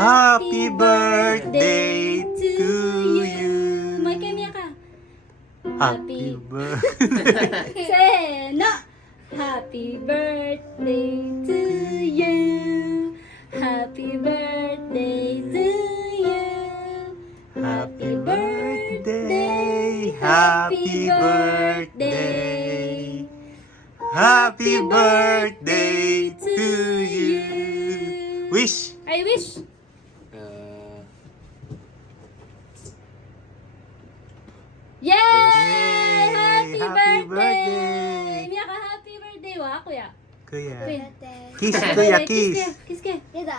Happy birthday to you. May kaya ka. Happy birthday. Say no. Happy birthday to you. Happy birthday to you. Happy birthday. Happy birthday. Happy birthday to you. Wish. I wish. Yay! Yay! Happy Happy birthday! birthday! Miya ka, happy birthday wa, kuya. Kuya. Kuya. Kiss, kuya, Kiss kiss. ka, kiss ka. Kita.